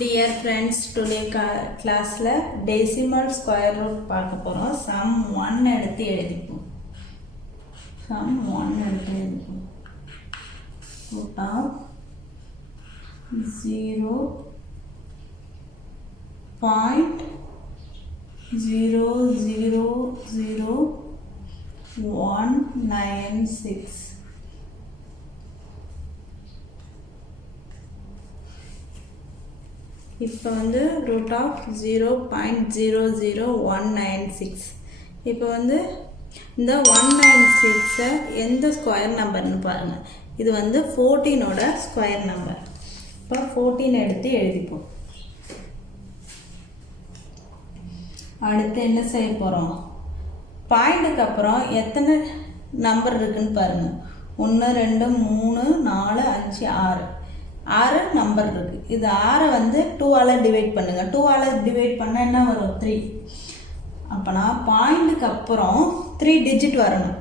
Dear friends, today class la decimal square root பார்க்க போறோம். sum 1 எடுத்து எழுதிப்போம். sum 1 எடுத்து எழுதிப்போம். root of 0.000196. இப்போ வந்து root of 0.00196. இப்போ வந்து இந்த 196 எந்த ஸ்கொயர் நம்பர்னு பாருங்க. இது வந்து 14 ஓட ஸ்கொயர் நம்பர். இப்போ 14 எடுத்து எழுதிப்போம். அடுத்து என்ன செய்ய போறோம்? பாயிண்ட்க்கு அப்புறம் எத்தனை நம்பர் இருக்குன்னு பாருங்க. 1 2 3 4 5 6 6 நம்பர் இருக்கு. இது 6 வந்து 2 ஆல டிவைட் பண்ணுங்க. 2 ஆல டிவைட் பண்ணா என்ன வரும்? 3. அப்பனா பாயிண்ட்க்கு அப்புறம் 3 டிஜிட் வரணும்.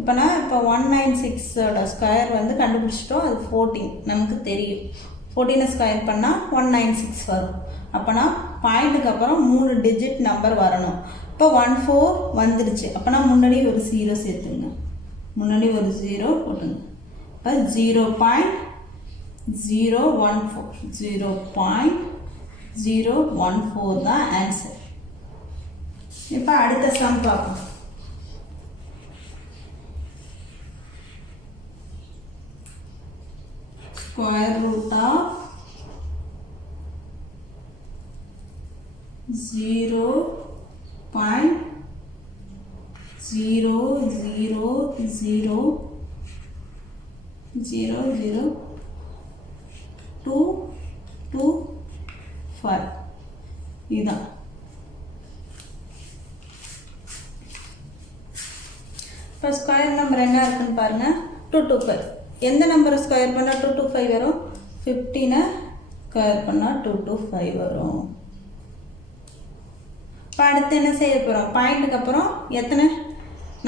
இப்பனா இப்போ 196 ஓட ஸ்கொயர் வந்து கண்டுபிடிச்சிட்டோம். அது 14 நமக்கு தெரியும். 14 ஸ்கொயர் பண்ணா 196 வரும். அப்பனா பாயிண்ட்க்கு அப்புறம் 3 டிஜிட் நம்பர் வரணும். இப்போ 14 வந்துருச்சு. அப்பனா முன்னாடி ஒரு 0 சேர்த்துங்க. முன்னாடி ஒரு 0 போடுங்க. இப்போ 0.014 தான் ஆன்சர். இப்போ அடுத்த சம் பார்ப்போம். ஸ்கொயர் ரூட் ஆஃப் 0.0000225 இதுதான். இப்போ ஸ்கொயர் நம்பர் என்ன இருக்குன்னு பாருங்க. 225. எந்த நம்பரை ஸ்கொயர் பண்ணால் 225 வரும்? 15 ஸ்கொயர் பண்ணால் 225 வரும். இப்போ அடுத்து என்ன செய்ய போகிறோம்? பாயிண்ட்டுக்கு அப்புறம் எத்தனை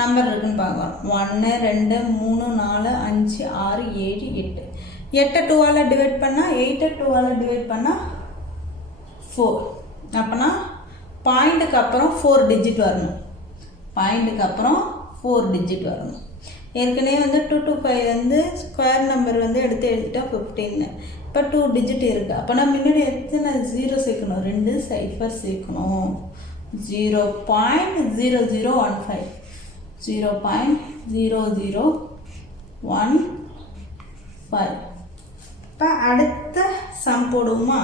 நம்பர் இருக்குன்னு பார்க்கலாம். 1 2 3 4 5 6 7 8. 8 2 ஆல டிவைட் பண்ணால் 8 2 ஆல டிவைட் பண்ணால் 4. அப்போனா பாயிண்ட்டுக்கு அப்புறம் 4 டிஜிட் வரணும். பாயிண்ட்டுக்கு அப்புறம் 4 டிஜிட் வரணும். ஏற்கனவே வந்து 225 வந்து ஸ்கொயர் நம்பர் வந்து எடுத்து எழுதிட்டா 15. இப்போ 2 டிஜிட் இருக்குது. அப்போனா முன்னாடி எத்தனை 0 சேர்க்கணும்? 2 0 சேர்க்கணும். 0.0015 0.0015. இப்போ அடுத்த சம் போடுவோமா?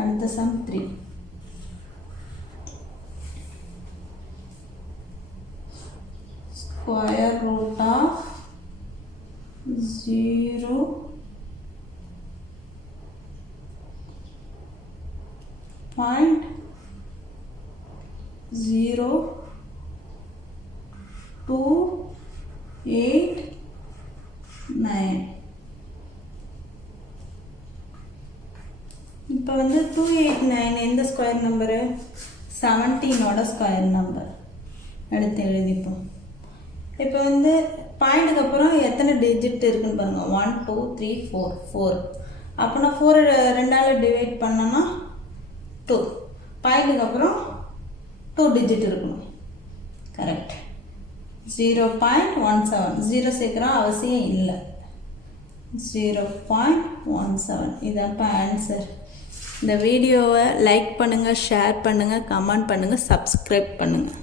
அடுத்த சம் 3. Square root of 0.0289. இப்போ வந்து 289 எந்த ஸ்கொயர் நம்பரு? 17ஓட ஸ்கொயர் நம்பர் எடுத்து எழுதிப்போம். இப்போ வந்து பாயிண்ட்டுக்கு அப்புறம் எத்தனை டிஜிட் இருக்குன்னு பாருங்க. 1 2 3 4 4. அப்போனா 4 2ஆல் டிவைட் பண்ணோன்னா 2. பாயிண்ட்டுக்கு அப்புறம் 2 டிஜிட் இருக்கணும். கரெக்ட். 0.17. 0 சேர்க்குறோம் அவசியம் இல்லை. 0.17 இதான் இப்போ ஆன்சர். இந்த வீடியோவை லைக் பண்ணுங்கள், ஷேர் பண்ணுங்கள், கமெண்ட் பண்ணுங்கள், சப்ஸ்கிரைப் பண்ணுங்கள்.